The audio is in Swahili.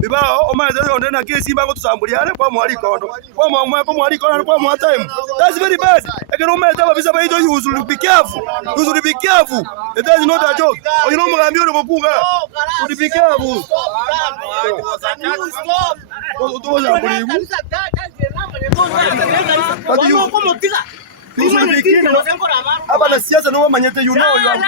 Bibao omaze onde na kesi mbango tusambuliane kwa mwaliko kwa mwaliko kwa mwa time. That's very bad. Ekero umeze babisa baito you should be careful. You should be careful. It is not a joke. You know mugambio ndo kukunga. You should be careful. Hapa na siasa ndio manyete you know you are